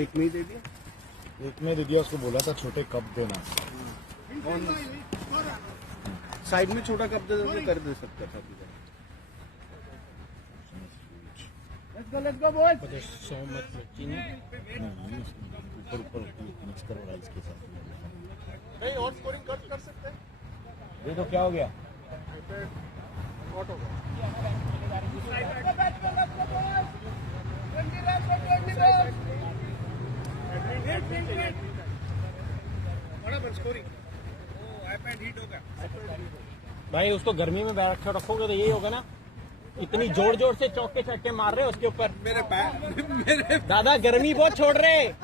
एक में दे दिया. एक में दे दिया उसको बोला था छोटे कप देना साइड में छोटा कप दे दो कर दे सकता था. Let's go boys. So much चीनी. ऊपर ऊपर मिक्स करो राइस के साथ नहीं और स्कोरिंग कर सकते हैं. ये तो क्या हो गया भाई उसको गर्मी में बैठ रखोगे तो यही होगा ना. इतनी जोर जोर से चौके छक्के मार रहे उसके ऊपर. मेरे दादा गर्मी बहुत छोड़ रहे.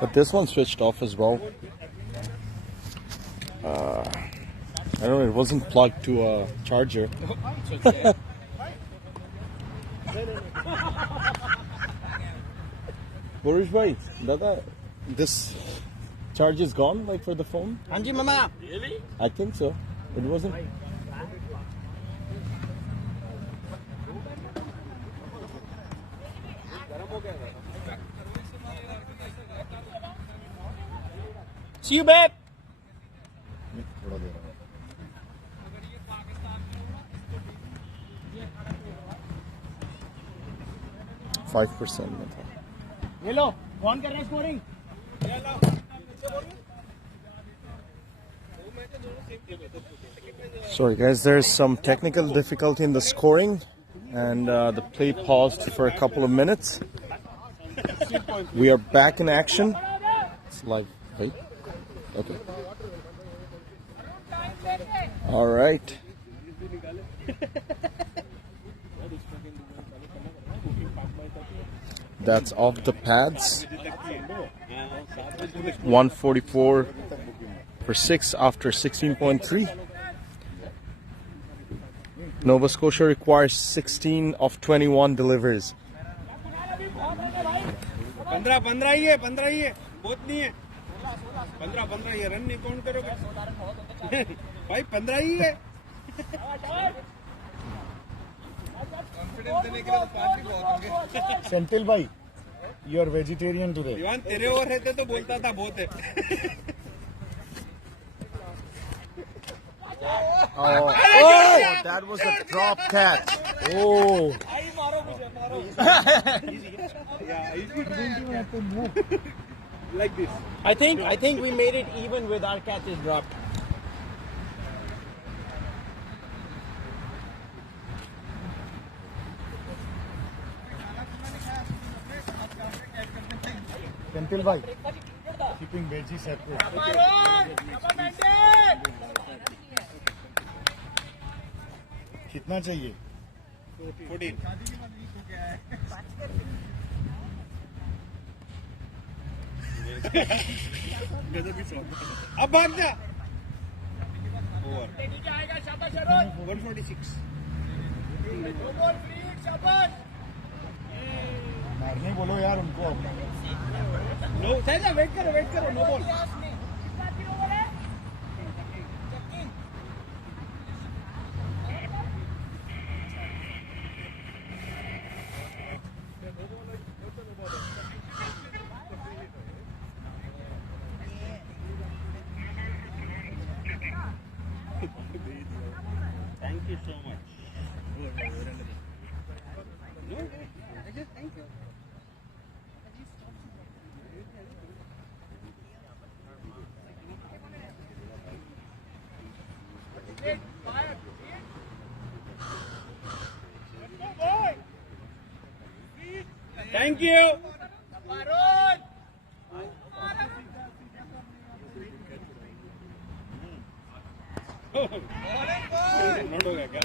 But this one switched off as well. I don't know, it wasn't plugged to a charger. Boris bhai, Dada, this charge is gone, like for the phone? हाँ जी मामा. Really? I think so. It wasn't. See you babe. थोड़ा दे रहा हूँ 5% में था. ये लो कौन कर रहा है scoring. Sorry guys, there's some technical difficulty in the scoring and the play paused for a couple of minutes. We are back in action. It's live, right? Okay. All right. That's off the pads. 144 for 6 after 16.3. Nova Scotia requires 16 of 21 deliveries. 15 ही है बहुत नहीं है. 15 ही है. Run नहीं count करोगे भाई. 15 ही है. Confidence देने के लिए तो 5 भी बहुत होंगे. सेंथिल भाई यू आर वेजिटेरियन टुडे दीवान तेरे और रहते तो बोलता था बहुत है. Oh, that was a drop catch. Oh. Like this. I think we made it even with our catches dropped. Senthil bhai, keeping veggie separate. कितना चाहिए? 14. अब भाग जा. Over. 146. मारने बोलो यार उनको. No, सहजा वेट करो, no ball. Thank you so much. No, thank you. Thank you. Note हो गया क्या?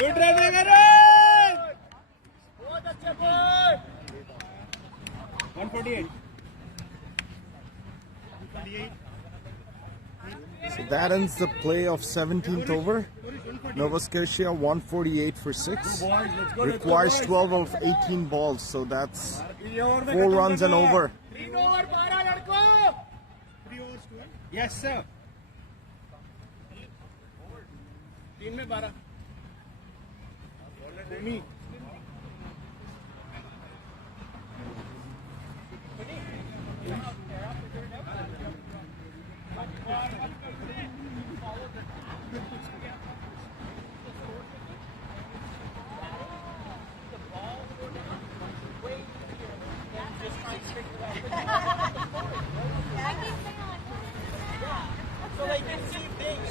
गुड रनिंग बहुत अच्छे ball. 148. So that ends the play of 17th over. Nova Scotia 148 for 6. Requires 12 of 18 balls, so that's 4 runs and over. 3 over 12 लड़को. 3 overs 12. Yes sir. 3 में 12.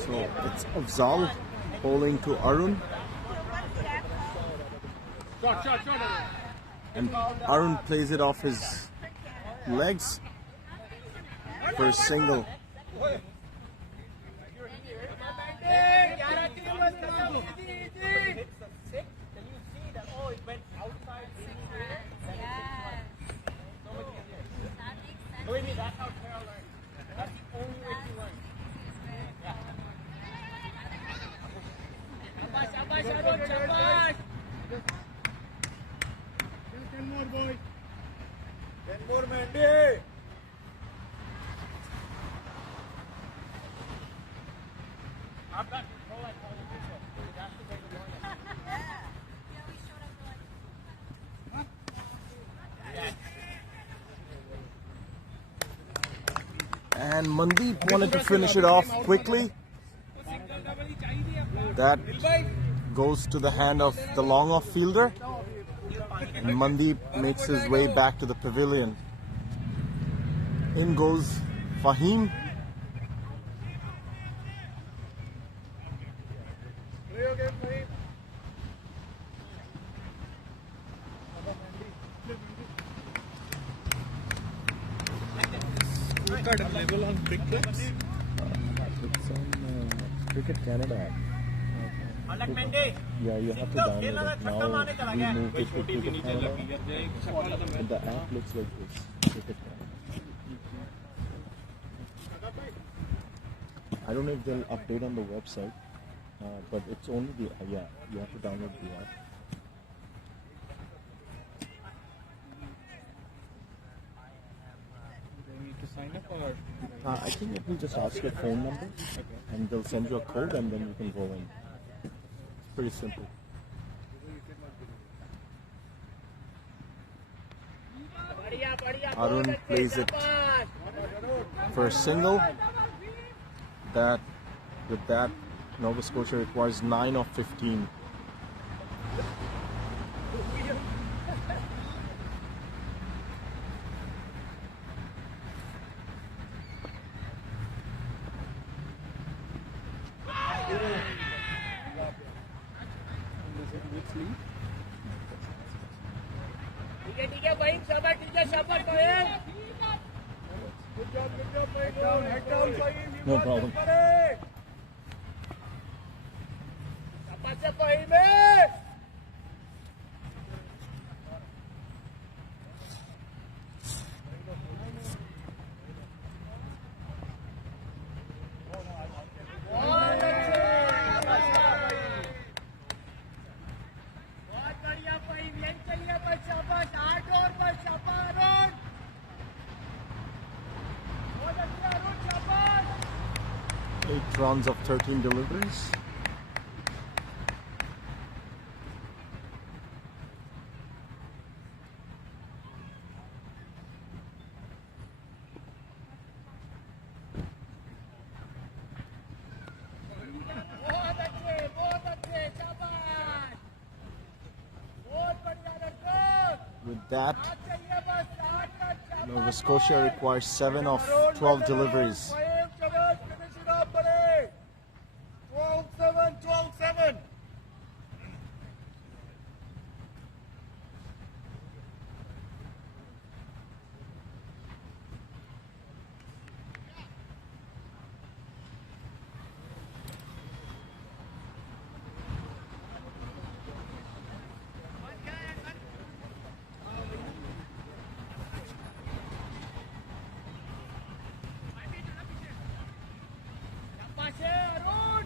So it's Afzal bowling to Arun. And Arun plays it off his legs for a single. And Mandeep wanted to finish it off quickly. That goes to the hand of the long off fielder. And Mandeep makes his way back to the pavilion. In goes Fahim. Level on cricket. It's on Cricket Canada. Yeah, you have to download it. Now we moved it to Cricket Canada. And the app looks like this. Cricket Canada. I don't know if they'll update on the website, but it's only the yeah. You have to download the app. Sign up or I think it will just ask your phone number, and they'll send you a code, and then you can go in. It's pretty simple. Arun plays it for a single. With that, Nova Scotia requires 9 of 15. Fahim. Shabash, ठीक है. Shabash, Fahim. Good job, Fahim. Head down, Fahim. No problem. Shabash, Fahim. बहुत बढ़िया Fahim. यही चाहिए बस. शाबाश. 8 और बस. शाबाश अरुण. बहुत अच्छा अरुण. शाबाश. 8 runs of 13 deliveries. बहुत अच्छे. शाबाश. बहुत बढ़िया लड़का. With that, चाहिए बस. 8 रन. शाबाश. Nova Scotia requires 7 of 12 deliveries. Fahim, शाबाश. Finish it up, buddy. 12-7. 12-7. शाबाश है, अरुण.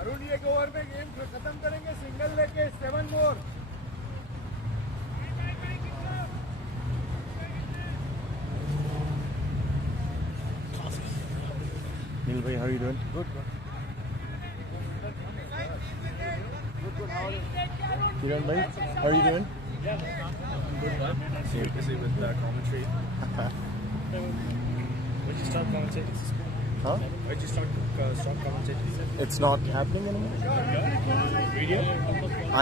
अरुण ये ओवर में गेम खत्म करेंगे. सिंगल लेके 7 मोर. Neil bhai, how are you doing? Good. Kiran bhai, how are you doing? So you're busy with commentary. Why'd you stop commentating? Huh? Why'd you stop commentating? It's not happening anymore. Radio?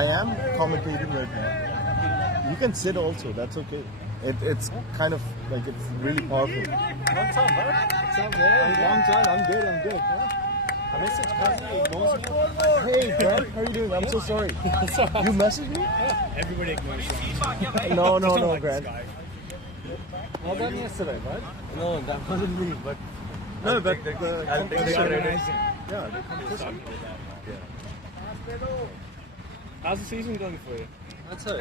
I am commentating right now. You can sit also, that's okay. It's kind of like it's really powerful. Long time, bro. Long time. I'm good. I messaged Kazi, he ignores me. Hey, Grant, how are you doing? I'm so sorry. You messaged me? Everybody ignores me. No, Doesn't like Grant. this guy. Well done yesterday, bud. No, that wasn't me, but No, but the I'll take the credit. yeah, the competition. How's the season going for you? That's it.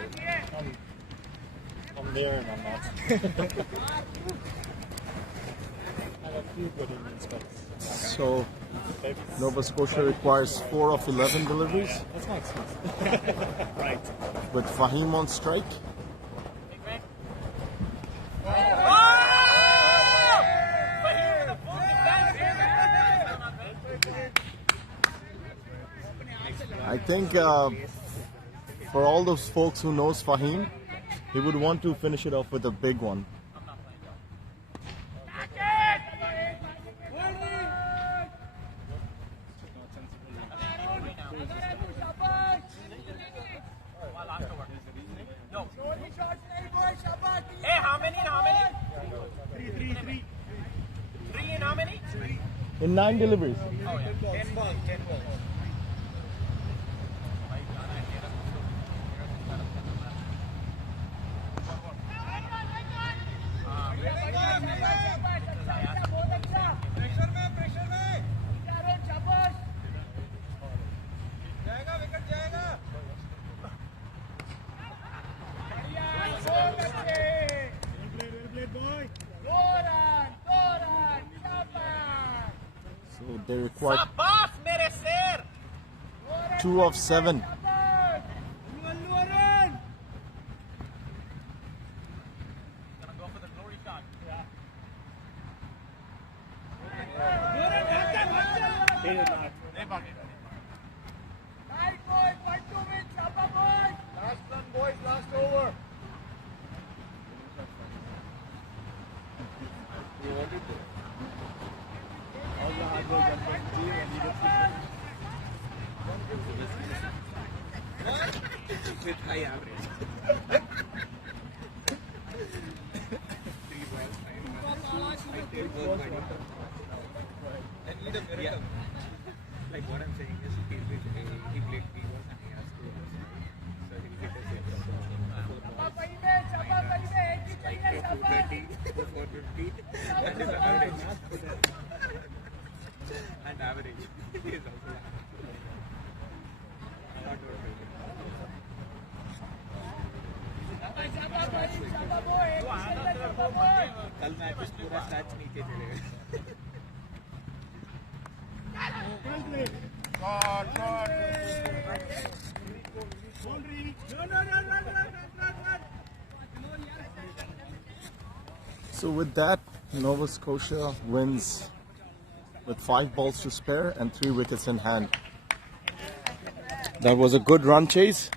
I'm there and I'm not. I have a few good innings, but So Nova Scotia requires 4 of 11 deliveries that's not right. with Fahim on strike. I think for all those folks who knows Fahim, he would want to finish it off with a big one. Hey, how many? 3 and how many? In 9 deliveries. 10 balls. Pressure में शाबाश जाएगा wicket जाएगा So they require शाबाश मेरे शेर 2 of 7. He did not. Last run, boys. Last over. All the hard work done from the team and he gets with high average. Yeah. Like what I'm saying is he played 3 balls and he has 2 balls. So he 450 and his average. And average. He is also कल match पूरा stretch नीचे चले So with that, Nova Scotia wins with 5 balls to spare and 3 wickets in hand. That was a good run chase.